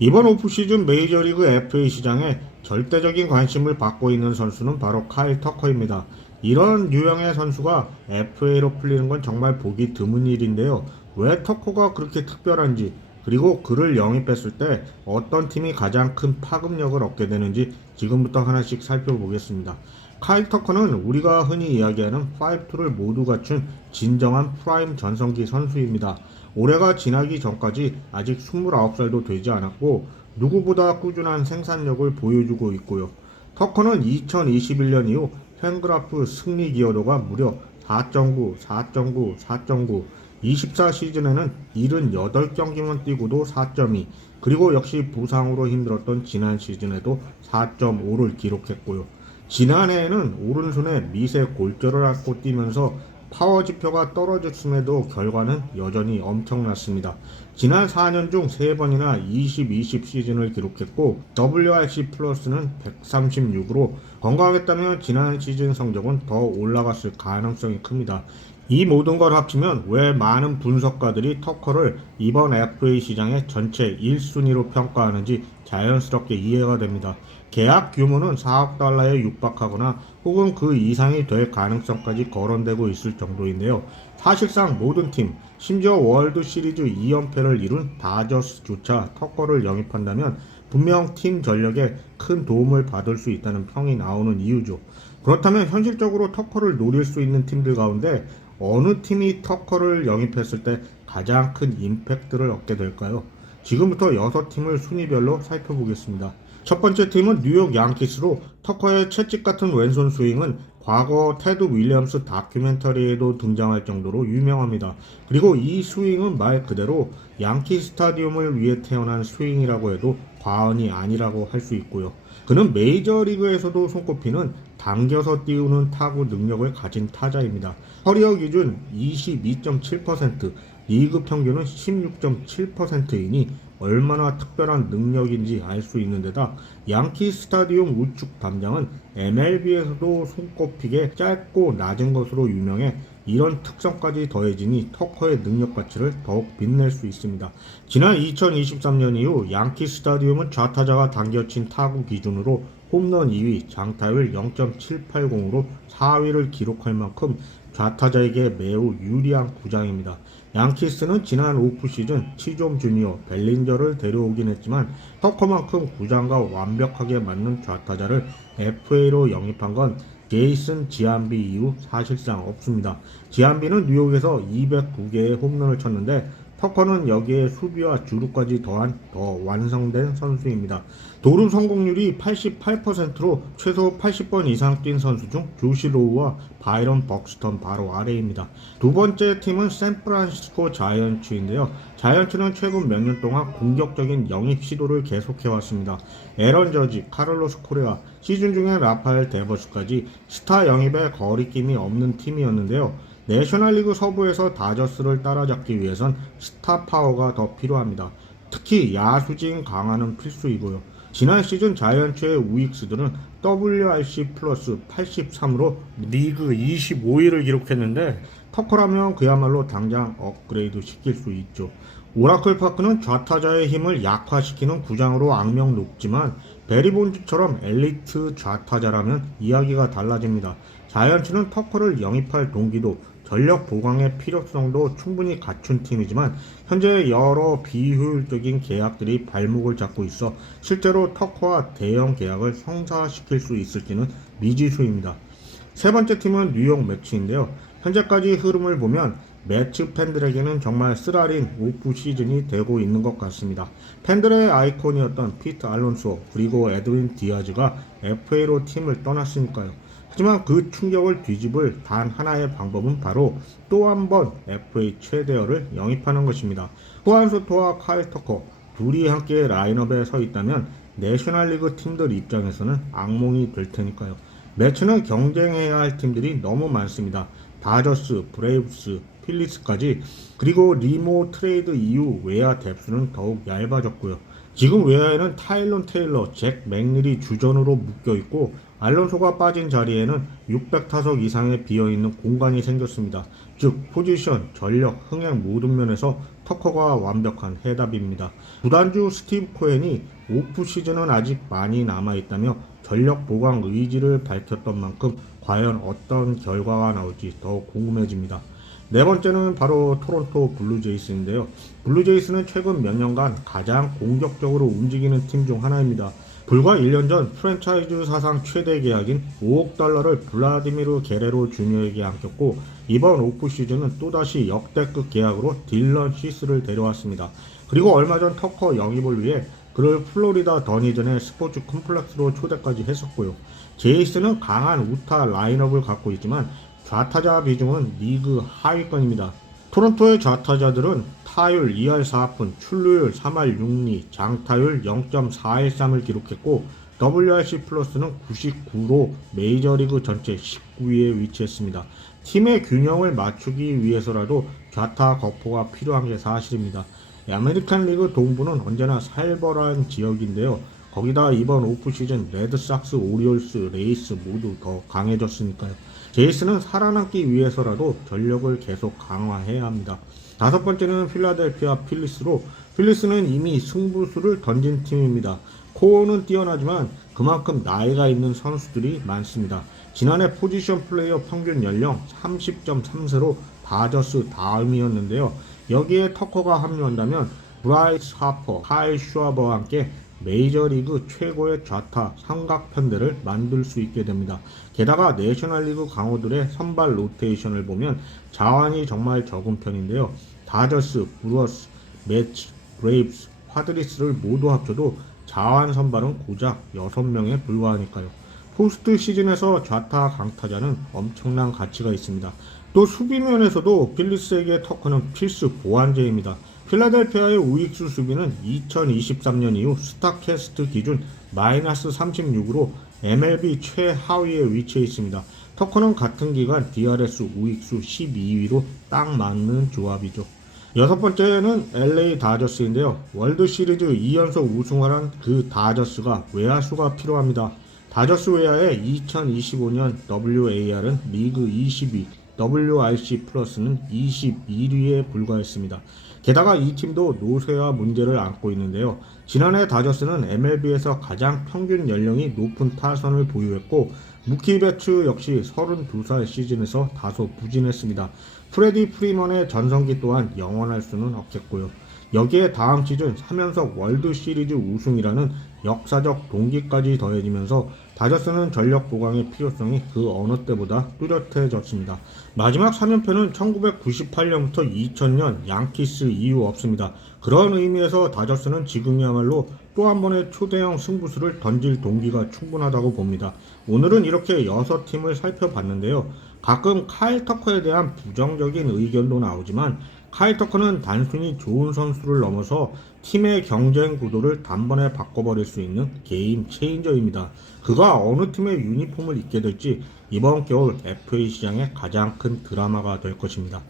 이번 오프시즌 메이저리그 FA 시장에 절대적인 관심을 받고 있는 선수는 바로 카일 터커입니다. 이런 유형의 선수가 FA로 풀리는 건 정말 보기 드문 일인데요. 왜 터커가 그렇게 특별한지, 그리고 그를 영입했을 때 어떤 팀이 가장 큰 파급력을 얻게 되는지 지금부터 하나씩 살펴보겠습니다. 카일 터커는 우리가 흔히 이야기하는 5-2를 모두 갖춘 진정한 프라임 전성기 선수입니다. 올해가 지나기 전까지 아직 29살도 되지 않았고 누구보다 꾸준한 생산력을 보여주고 있고요. 터커는 2021년 이후 팬그래프 승리 기여도가 무려 4.9, 4.9, 4.9, 24 시즌에는 78경기만 뛰고도 4.2, 그리고 역시 부상으로 힘들었던 지난 시즌에도 4.5를 기록했고요. 지난해에는 오른손에 미세 골절을 앓고 뛰면서 파워 지표가 떨어졌음에도 결과는 여전히 엄청났습니다. 지난 4년 중 3번이나 20-20 시즌을 기록했고 WRC 플러스는 136으로 건강했다면 지난 시즌 성적은 더 올라갔을 가능성이 큽니다. 이 모든 걸 합치면 왜 많은 분석가들이 터커를 이번 FA 시장의 전체 1순위로 평가하는지 자연스럽게 이해가 됩니다. 계약 규모는 4억 달러에 육박하거나 혹은 그 이상이 될 가능성까지 거론되고 있을 정도인데요. 사실상 모든 팀, 심지어 월드 시리즈 2연패를 이룬 다저스조차 터커를 영입한다면 분명 팀 전력에 큰 도움을 받을 수 있다는 평이 나오는 이유죠. 그렇다면 현실적으로 터커를 노릴 수 있는 팀들 가운데 어느 팀이 터커를 영입했을 때 가장 큰 임팩트를 얻게 될까요? 지금부터 6팀을 순위별로 살펴보겠습니다. 첫 번째 팀은 뉴욕 양키스로 터커의 채찍 같은 왼손 스윙은 과거 테드 윌리엄스 다큐멘터리에도 등장할 정도로 유명합니다. 그리고 이 스윙은 말 그대로 양키 스타디움을 위해 태어난 스윙이라고 해도 과언이 아니라고 할 수 있고요. 그는 메이저리그에서도 손꼽히는 당겨서 띄우는 타구 능력을 가진 타자입니다. 커리어 기준 22.7%, 리그 평균은 16.7%이니 얼마나 특별한 능력인지 알 수 있는 데다 양키 스타디움 우측 담장은 MLB에서도 손꼽히게 짧고 낮은 것으로 유명해 이런 특성까지 더해지니 터커의 능력 가치를 더욱 빛낼 수 있습니다. 지난 2023년 이후 양키 스타디움은 좌타자가 당겨친 타구 기준으로 홈런 2위, 장타율 0.780으로 4위를 기록할 만큼 좌타자에게 매우 유리한 구장입니다. 양키스는 지난 오프시즌 치존 주니어, 벨린저를 데려오긴 했지만 터커만큼 구장과 완벽하게 맞는 좌타자를 FA로 영입한 건 제이슨 지안비 이후 사실상 없습니다. 지안비는 뉴욕에서 209개의 홈런을 쳤는데 터커는 여기에 수비와 주루까지 더한 더 완성된 선수입니다. 도루 성공률이 88%로 최소 80번 이상 뛴 선수 중 조시 로우와 바이런 벅스턴 바로 아래입니다. 두 번째 팀은 샌프란시스코 자이언츠인데요. 자이언츠는 최근 몇 년 동안 공격적인 영입 시도를 계속해왔습니다. 에런 저지, 카를로스 코레아, 시즌 중에 라파엘 데버스까지 스타 영입에 거리낌이 없는 팀이었는데요. 내셔널리그 서부에서 다저스를 따라잡기 위해선 스타 파워가 더 필요합니다. 특히 야수진 강화는 필수이고요. 지난 시즌 자이언츠의 우익수들은 WRC 플러스 83으로 리그 25위를 기록했는데 터커라면 그야말로 당장 업그레이드 시킬 수 있죠. 오라클 파크는 좌타자의 힘을 약화시키는 구장으로 악명 높지만 베리 본즈처럼 엘리트 좌타자라면 이야기가 달라집니다. 자이언츠는 터커를 영입할 동기도 전력 보강의 필요성도 충분히 갖춘 팀이지만 현재 여러 비효율적인 계약들이 발목을 잡고 있어 실제로 터커와 대형 계약을 성사시킬 수 있을지는 미지수입니다. 세 번째 팀은 뉴욕 매츠인데요. 현재까지 흐름을 보면 매츠 팬들에게는 정말 쓰라린 오프 시즌이 되고 있는 것 같습니다. 팬들의 아이콘이었던 피트 알론소 그리고 에드윈 디아즈가 FA로 팀을 떠났으니까요. 하지만 그 충격을 뒤집을 단 하나의 방법은 바로 또 한 번 FA 최대어를 영입하는 것입니다. 후안 소토와 카일 터커 둘이 함께 라인업에 서 있다면 내셔널리그 팀들 입장에서는 악몽이 될 테니까요. 매치는 경쟁해야 할 팀들이 너무 많습니다. 다저스, 브레이브스, 필리스까지. 그리고 리모 트레이드 이후 외야 뎁스는 더욱 얇아졌고요. 지금 외야에는 타일런 테일러, 잭 맥닐이 주전으로 묶여있고 알론소가 빠진 자리에는 600타석 이상의 비어있는 공간이 생겼습니다. 즉 포지션, 전력, 흥행 모든 면에서 터커가 완벽한 해답입니다. 구단주 스티브 코헨이 오프 시즌은 아직 많이 남아있다며 전력 보강 의지를 밝혔던 만큼 과연 어떤 결과가 나올지 더 궁금해집니다. 네 번째는 바로 토론토 블루제이스인데요. 블루제이스는 최근 몇 년간 가장 공격적으로 움직이는 팀 중 하나입니다. 불과 1년 전 프랜차이즈 사상 최대 계약인 5억 달러를 블라디미르 게레로 주니어에게 안겼고 이번 오프 시즌은 또다시 역대급 계약으로 딜런 시스를 데려왔습니다. 그리고 얼마 전 터커 영입을 위해 그를 플로리다 더니전의 스포츠 컴플렉스로 초대까지 했었고요. 제이스는 강한 우타 라인업을 갖고 있지만 좌타자 비중은 리그 하위권입니다. 토론토의 좌타자들은 타율 2할 4푼, 출루율 3할 6리, 장타율 0.413을 기록했고 WRC 플러스는 99로 메이저리그 전체 19위에 위치했습니다. 팀의 균형을 맞추기 위해서라도 좌타 거포가 필요한 게 사실입니다. 아메리칸 리그 동부는 언제나 살벌한 지역인데요. 거기다 이번 오프시즌 레드삭스, 오리올스, 레이스 모두 더 강해졌으니까요. 제이스는 살아남기 위해서라도 전력을 계속 강화해야 합니다. 다섯 번째는 필라델피아 필리스로, 필리스는 이미 승부수를 던진 팀입니다. 코어는 뛰어나지만 그만큼 나이가 있는 선수들이 많습니다. 지난해 포지션 플레이어 평균 연령 30.3세로 다저스 다음이었는데요. 여기에 터커가 합류한다면 브라이스 하퍼, 카일 슈아버와 함께 메이저리그 최고의 좌타 삼각편대를 만들 수 있게 됩니다. 게다가 내셔널리그 강호들의 선발 로테이션을 보면 자원이 정말 적은 편인데요. 다저스, 브루어스, 매치, 브레이브스, 파드리스를 모두 합쳐도 자원 선발은 고작 6명에 불과하니까요. 포스트 시즌에서 좌타 강타자는 엄청난 가치가 있습니다. 또 수비면에서도 필리스에게 터커는 필수 보완제입니다. 필라델피아의 우익수 수비는 2023년 이후 스타캐스트 기준 마이너스 36으로 MLB 최하위에 위치해 있습니다. 터커는 같은 기간 DRS 우익수 12위로 딱 맞는 조합이죠. 여섯 번째는 LA 다저스인데요. 월드시리즈 2연속 우승하란 그 다저스가 외야수가 필요합니다. 다저스 외야의 2025년 WAR은 리그 22, WRC 플러스는 21위에 불과했습니다. 게다가 이 팀도 노쇠화 문제를 안고 있는데요. 지난해 다저스는 MLB에서 가장 평균 연령이 높은 타선을 보유했고 무키 베츠 역시 32살 시즌에서 다소 부진했습니다. 프레디 프리먼의 전성기 또한 영원할 수는 없겠고요. 여기에 다음 시즌 3연속 월드 시리즈 우승이라는 역사적 동기까지 더해지면서 다저스는 전력 보강의 필요성이 그 어느 때보다 뚜렷해졌습니다. 마지막 3연패는 1998년부터 2000년 양키스 이후 없습니다. 그런 의미에서 다저스는 지금이야말로 또 한 번의 초대형 승부수를 던질 동기가 충분하다고 봅니다. 오늘은 이렇게 6팀을 살펴봤는데요. 가끔 카일 터커에 대한 부정적인 의견도 나오지만 카일 터커는 단순히 좋은 선수를 넘어서 팀의 경쟁 구도를 단번에 바꿔버릴 수 있는 게임 체인저입니다. 그가 어느 팀의 유니폼을 입게 될지 이번 겨울 FA 시장의 가장 큰 드라마가 될 것입니다.